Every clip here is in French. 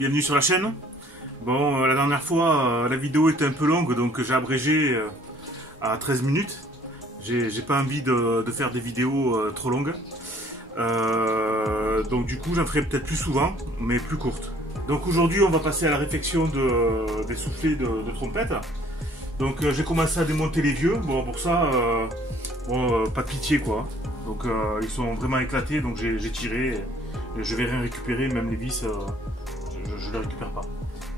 bienvenue sur la chaîne. Bon, la dernière fois, la vidéo était un peu longue, donc j'ai abrégé à 13 minutes. J'ai pas envie de faire des vidéos trop longues. Donc du coup, j'en ferai peut-être plus souvent, mais plus courtes. Donc aujourd'hui, on va passer à la réfection des soufflets de trompette. Donc j'ai commencé à démonter les vieux. Bon, pour ça, pas de pitié quoi. Donc ils sont vraiment éclatés, donc j'ai tiré. Je vais rien récupérer, même les vis, je les récupère pas.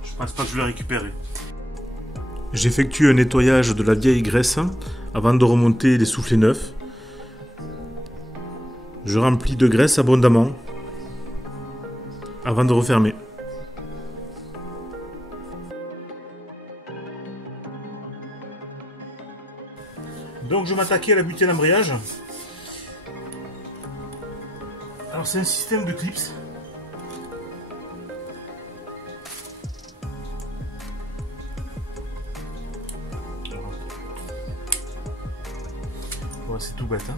Je pense pas que je les récupérerai. J'effectue un nettoyage de la vieille graisse avant de remonter les soufflets neufs. Je remplis de graisse abondamment avant de refermer. Donc je m'attaquais à la butée d'embrayage. Alors c'est un système de clips. Ouais, c'est tout bête, hein.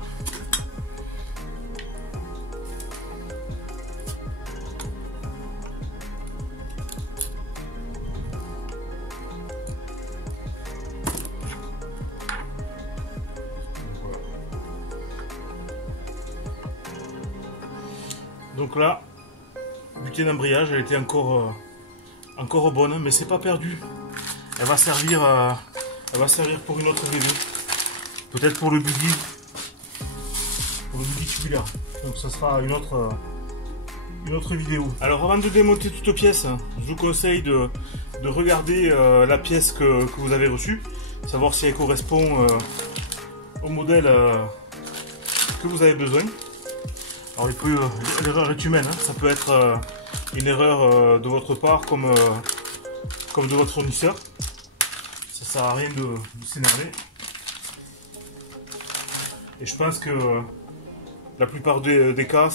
Donc là, butée d'embrayage, elle était encore bonne, mais c'est pas perdu. Elle va servir pour une autre VV. Peut-être pour le buggy tubulaire. Donc ça sera une autre vidéo. Alors avant de démonter toute pièce, je vous conseille de regarder la pièce que vous avez reçue, savoir si elle correspond au modèle que vous avez besoin. Alors l'erreur est humaine, hein. Ça peut être une erreur de votre part comme de votre fournisseur. Ça sert à rien de s'énerver. Et je pense que la plupart des cas,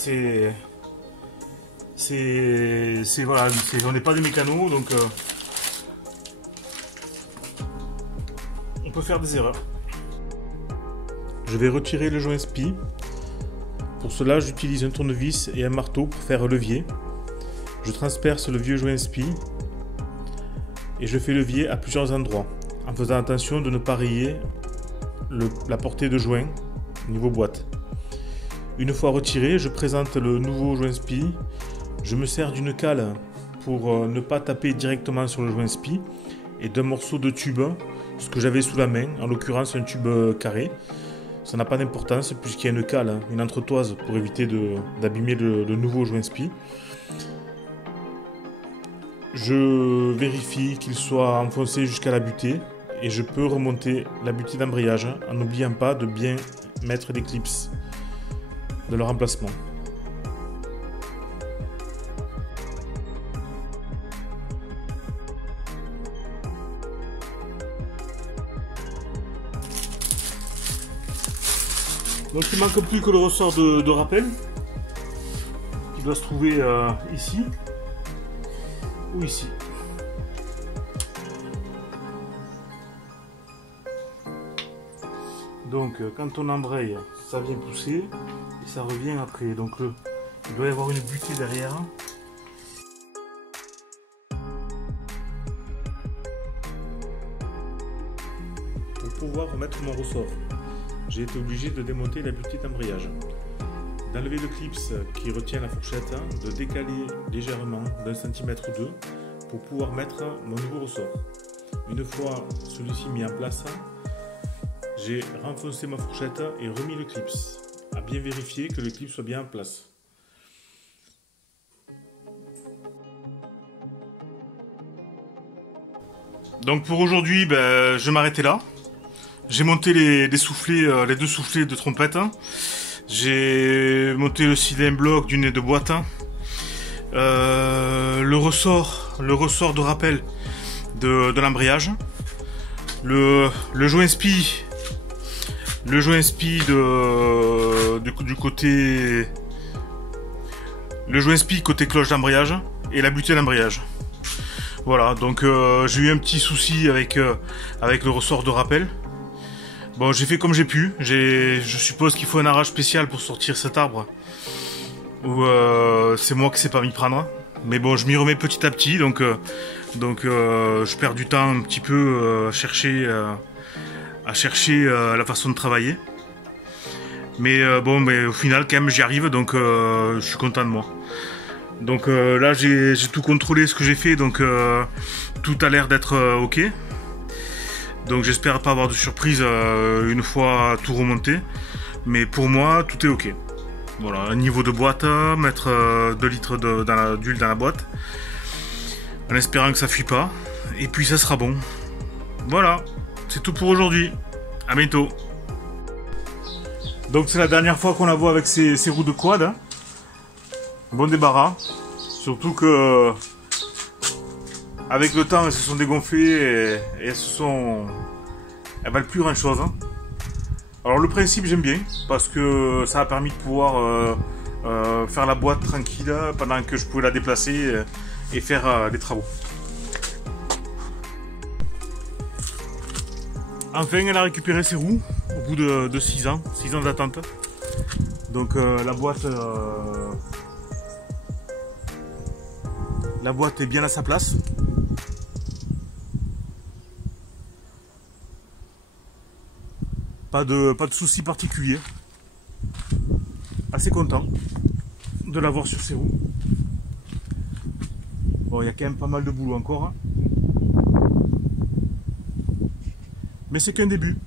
voilà, on n'est pas des mécanos, donc on peut faire des erreurs. Je vais retirer le joint SPI. Pour cela, j'utilise un tournevis et un marteau pour faire un levier. Je transperce le vieux joint SPI et je fais levier à plusieurs endroits, en faisant attention de ne pas rayer la portée de joint niveau boîte. Une fois retiré, je présente le nouveau joint SPI. Je me sers d'une cale pour ne pas taper directement sur le joint SPI et d'un morceau de tube, ce que j'avais sous la main, en l'occurrence un tube carré. Ça n'a pas d'importance puisqu'il y a une cale, une entretoise pour éviter d'abîmer le nouveau joint SPI. Je vérifie qu'il soit enfoncé jusqu'à la butée et je peux remonter la butée d'embrayage en n'oubliant pas de bien mettre les clips de leur emplacement. Donc il manque plus que le ressort de rappel qui doit se trouver ici ou ici. Donc quand on embraye, ça vient pousser et ça revient après. Donc il doit y avoir une butée derrière. Pour pouvoir remettre mon ressort, j'ai été obligé de démonter la butée d'embrayage, d'enlever le clip qui retient la fourchette, de décaler légèrement d'1 cm ou 2 pour pouvoir mettre mon nouveau ressort. Une fois celui-ci mis en place, j'ai renfoncé ma fourchette et remis le clip, à bien vérifier que le clip soit bien en place. Donc pour aujourd'hui, je vais m'arrêter là. J'ai monté les deux soufflets de trompette. J'ai monté le cylindre bloc du nez de boîte. Le ressort de rappel de l'embrayage. Le joint SPI. Le joint SPI du côté. Le joint SPI côté cloche d'embrayage. Et la butée d'embrayage. Voilà, donc j'ai eu un petit souci avec le ressort de rappel. Bon, j'ai fait comme j'ai pu. Je suppose qu'il faut un arrache spécial pour sortir cet arbre. Ou c'est moi qui sais pas m'y prendre. Mais bon, je m'y remets petit à petit, donc je perds du temps un petit peu à chercher la façon de travailler. Mais bon, mais au final, quand même, j'y arrive, donc je suis content de moi. Donc là, j'ai tout contrôlé ce que j'ai fait, donc tout a l'air d'être ok. Donc j'espère pas avoir de surprise une fois tout remonté. Mais pour moi, tout est ok. Voilà, niveau de boîte, mettre 2 litres d'huile dans la boîte. En espérant que ça fuit pas. Et puis ça sera bon. Voilà, c'est tout pour aujourd'hui. À bientôt. Donc c'est la dernière fois qu'on la voit avec ces roues de quad. Hein. Bon débarras. Surtout que avec le temps elles se sont dégonflées et elles valent plus grand chose. Hein. Alors le principe j'aime bien parce que ça a permis de pouvoir faire la boîte tranquille pendant que je pouvais la déplacer et faire des travaux. Enfin elle a récupéré ses roues au bout de 6 ans d'attente. Donc la boîte est bien à sa place. Pas de soucis particuliers. Assez content de l'avoir sur ses roues. Bon, il y a quand même pas mal de boulot encore. Hein. Mais c'est qu'un début.